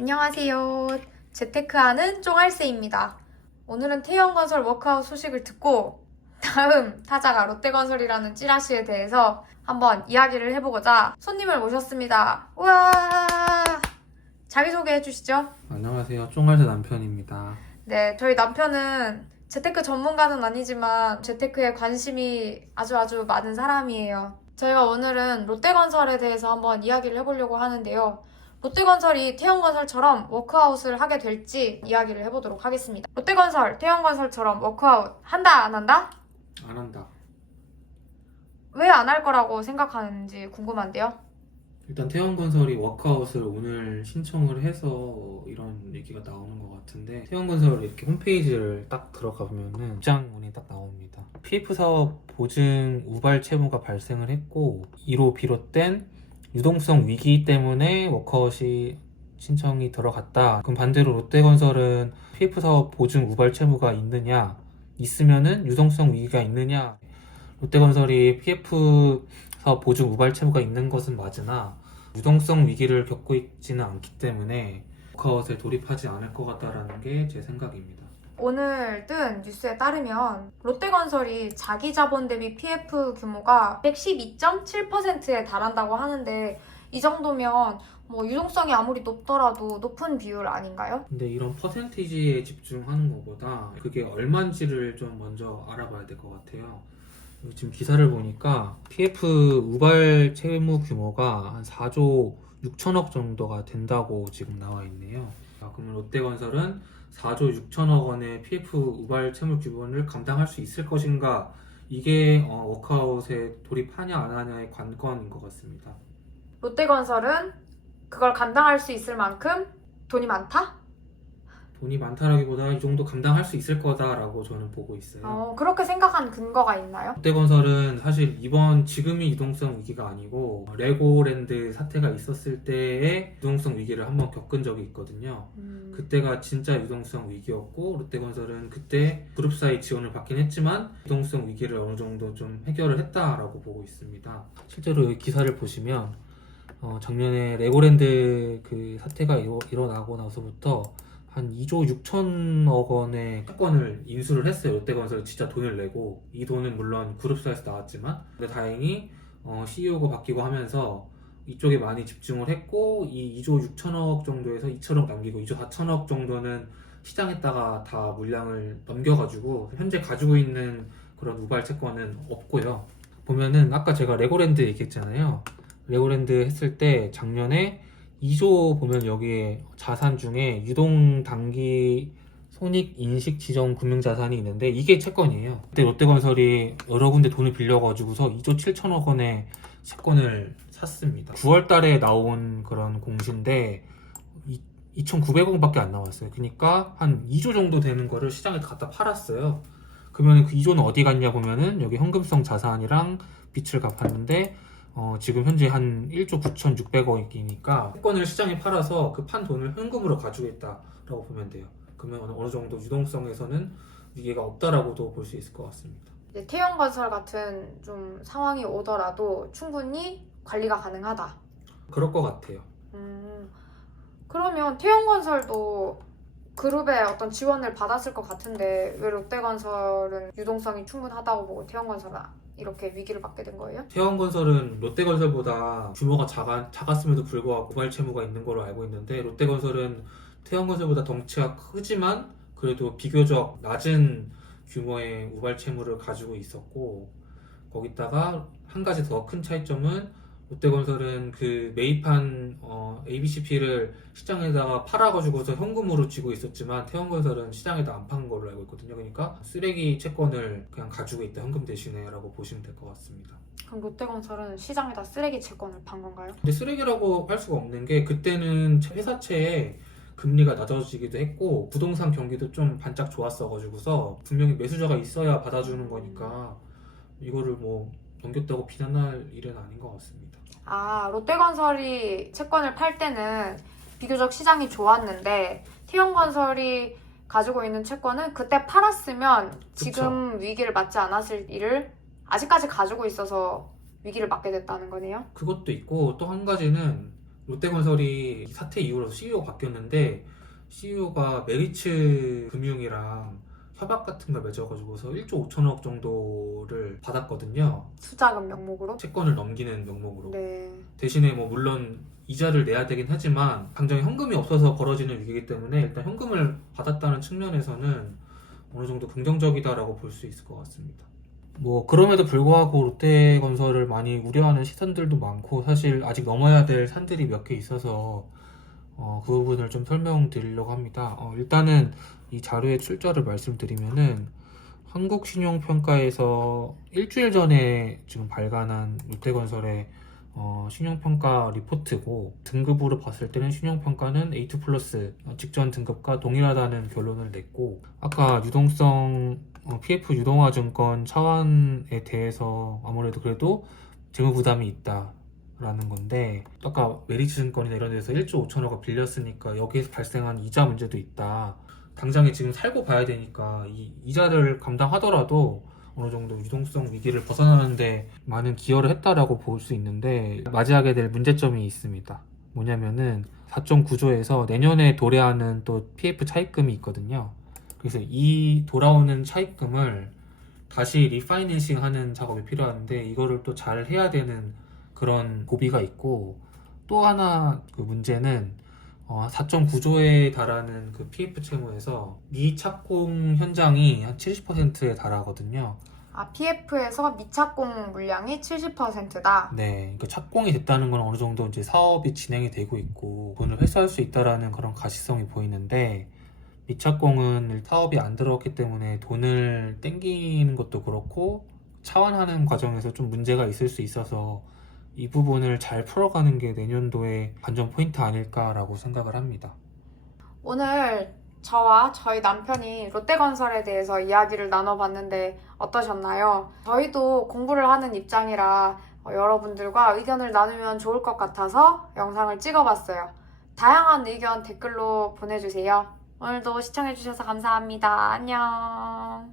안녕하세요. 재테크하는 쫑알세입니다. 오늘은 태형건설 워크아웃 소식을 듣고 다음 타자가 롯데건설이라는 찌라시에 대해서 한번 이야기를 해보고자 손님을 모셨습니다. 우와! 자기소개해 주시죠. 안녕하세요. 쫑알새 남편입니다. 네, 저희 남편은 재테크 전문가는 아니지만 재테크에 관심이 아주 많은 사람이에요. 저희가 오늘은 롯데건설에 대해서 한번 이야기를 해보려고 하는데요. 롯데건설이 태형건설처럼 워크아웃을 하게 될지 이야기를 해보도록 하겠습니다. 롯데건설, 태형건설처럼 워크아웃 한다, 안 한다? 안 한다. 왜 안 할 거라고 생각하는지 궁금한데요. 일단 태원건설이 워크아웃을 오늘 신청을 해서 이런 얘기가 나오는 것 같은데, 태원건설 이렇게 홈페이지를 딱 들어가 보면은 입장문이 딱 나옵니다. PF 사업 보증 우발 채무가 발생을 했고, 이로 비롯된 유동성 위기 때문에 워크아웃이 신청이 들어갔다. 그럼 반대로 롯데건설은 PF 사업 보증 우발 채무가 있느냐, 있으면은 유동성 위기가 있느냐. 롯데건설이 PF 사업 보증 우발 채무가 있는 것은 맞으나 유동성 위기를 겪고 있지는 않기 때문에 워크아웃에 돌입하지 않을 것 같다라는 게 제 생각입니다. 오늘 뜬 뉴스에 따르면 롯데건설이 자기 자본 대비 PF 규모가 112.7%에 달한다고 하는데 이 정도면 뭐 유동성이 아무리 높더라도 높은 비율 아닌가요? 근데 이런 퍼센티지에 집중하는 것보다 그게 얼마인지를 좀 먼저 알아봐야 될 것 같아요. 지금 기사를 보니까 PF 우발 채무 규모가 한 4조 6천억 정도가 된다고 지금 나와 있네요. 그러면 롯데건설은 4조 6천억 원의 PF 우발 채무 규모를 감당할 수 있을 것인가? 이게 워크아웃에 돌입하냐 안 하냐의 관건인 것 같습니다. 롯데건설은 그걸 감당할 수 있을 만큼 돈이 많다? 돈이 많다라기보다 이 정도 감당할 수 있을 거다라고 저는 보고 있어요. 그렇게 생각한 근거가 있나요? 롯데건설은 사실 지금이 유동성 위기가 아니고 레고랜드 사태가 있었을 때의 유동성 위기를 한번 겪은 적이 있거든요. 그때가 진짜 유동성 위기였고 롯데건설은 그때 그룹사의 지원을 받긴 했지만 유동성 위기를 어느 정도 좀 해결을 했다라고 보고 있습니다. 실제로 이 기사를 보시면 작년에 레고랜드 그 사태가 일어나고 나서부터 한 2조 6천억 원의 채권을 인수를 했어요. 롯데건설이 진짜 돈을 내고, 이 돈은 물론 그룹사에서 나왔지만, 근데 다행히 CEO가 바뀌고 하면서 이쪽에 많이 집중을 했고, 이 2조 6천억 정도에서 2천억 남기고 2조 4천억 정도는 시장에다가 다 물량을 넘겨가지고 현재 가지고 있는 그런 우발 채권은 없고요. 보면은 아까 제가 레고랜드 얘기했잖아요. 레고랜드 했을 때 작년에 2조 보면 여기에 자산 중에 유동 단기 손익 인식 지정 금융 자산이 있는데 이게 채권이에요. 그때 롯데건설이 여러 군데 돈을 빌려가지고서 2조 7천억 원의 채권을 샀습니다. 9월 달에 나온 그런 공시인데 2,900원밖에 안 나왔어요. 그러니까 한 2조 정도 되는 거를 시장에 갖다 팔았어요. 그러면 그 2조는 어디 갔냐 보면은 여기 현금성 자산이랑 빚을 갚았는데 지금 현재 한 1조 9,600억이니까 채권을 시장에 팔아서 그 판 돈을 현금으로 가지고 있다라고 보면 돼요. 그러면 어느 정도 유동성에서는 위기가 없다라고도 볼 수 있을 것 같습니다. 태형건설 같은 좀 상황이 오더라도 충분히 관리가 가능하다. 그럴 것 같아요. 그러면 태형건설도 그룹의 어떤 지원을 받았을 것 같은데 왜 롯데건설은 유동성이 충분하다고 보고 태형건설은 이렇게 위기를 맞게 된 거예요? 태원건설은 롯데건설보다 규모가 작았음에도 불구하고 우발 채무가 있는 걸로 알고 있는데, 롯데건설은 태원건설보다 덩치가 크지만 그래도 비교적 낮은 규모의 우발 채무를 가지고 있었고, 거기다가 한 가지 더 큰 차이점은 롯데건설은 그 매입한 ABCP를 시장에다가 팔아가지고서 현금으로 쥐고 있었지만 태원건설은 시장에다 안 판 걸로 알고 있거든요. 그러니까 쓰레기 채권을 그냥 가지고 있다, 현금 대신에 라고 보시면 될 것 같습니다. 그럼 롯데건설은 시장에다 쓰레기 채권을 판 건가요? 근데 쓰레기라고 할 수가 없는 게, 그때는 회사채에 금리가 낮아지기도 했고 부동산 경기도 좀 반짝 좋았어가지고서 분명히 매수자가 있어야 받아주는 거니까 이거를 뭐 넘겼다고 비난할 일은 아닌 것 같습니다. 롯데건설이 채권을 팔 때는 비교적 시장이 좋았는데 태형건설이 가지고 있는 채권은 그때 팔았으면 지금 위기를 맞지 않았을 일을 아직까지 가지고 있어서 위기를 맞게 됐다는 거네요. 그것도 있고 또 한 가지는 롯데건설이 이 사태 이후로 CEO가 바뀌었는데 CEO가 메리츠 금융이랑 협약 같은 걸 맺어가지고서 1조 5천억 정도를 받았거든요. 수자금 명목으로? 채권을 넘기는 명목으로. 네. 대신에 뭐 물론 이자를 내야 되긴 하지만 당장 현금이 없어서 벌어지는 위기이기 때문에 일단 현금을 받았다는 측면에서는 어느 정도 긍정적이다라고 볼 수 있을 것 같습니다. 뭐 그럼에도 불구하고 롯데건설을 많이 우려하는 시선들도 많고 사실 아직 넘어야 될 산들이 몇 개 있어서 그 부분을 좀 설명드리려고 합니다. 일단은 이 자료의 출처를 말씀드리면은 한국신용평가에서 일주일 전에 지금 발간한 롯데건설의 신용평가 리포트고 등급으로 봤을 때는 신용평가는 A2 플러스 직전 등급과 동일하다는 결론을 냈고 아까 유동성 PF 유동화증권 차환에 대해서 아무래도 그래도 재무부담이 있다라는 건데 아까 메리츠증권이나 이런 데서 1조 5천억을 빌렸으니까 여기에서 발생한 이자 문제도 있다. 당장에 지금 살고 봐야 되니까 이 이자를 감당하더라도 어느 정도 유동성 위기를 벗어나는데 많은 기여를 했다라고 볼 수 있는데 맞이하게 될 문제점이 있습니다. 뭐냐면은 4.9조에서 내년에 도래하는 또 PF 차입금이 있거든요. 그래서 이 돌아오는 차입금을 다시 리파이낸싱 하는 작업이 필요한데 이거를 또 잘 해야 되는 그런 고비가 있고 또 하나 그 문제는 4.9조에 달하는 그 PF 채무에서 미착공 현장이 한 70%에 달하거든요. PF에서 미착공 물량이 70%다. 네, 그러니까 착공이 됐다는 건 어느 정도 이제 사업이 진행이 되고 있고 돈을 회수할 수 있다라는 그런 가시성이 보이는데 미착공은 사업이 안 들어갔기 때문에 돈을 땡기는 것도 그렇고 차환하는 과정에서 좀 문제가 있을 수 있어서 이 부분을 잘 풀어가는 게 내년도의 관전 포인트 아닐까라고 생각을 합니다. 오늘 저와 저희 남편이 롯데건설에 대해서 이야기를 나눠봤는데 어떠셨나요? 저희도 공부를 하는 입장이라 여러분들과 의견을 나누면 좋을 것 같아서 영상을 찍어봤어요. 다양한 의견 댓글로 보내주세요. 오늘도 시청해주셔서 감사합니다. 안녕.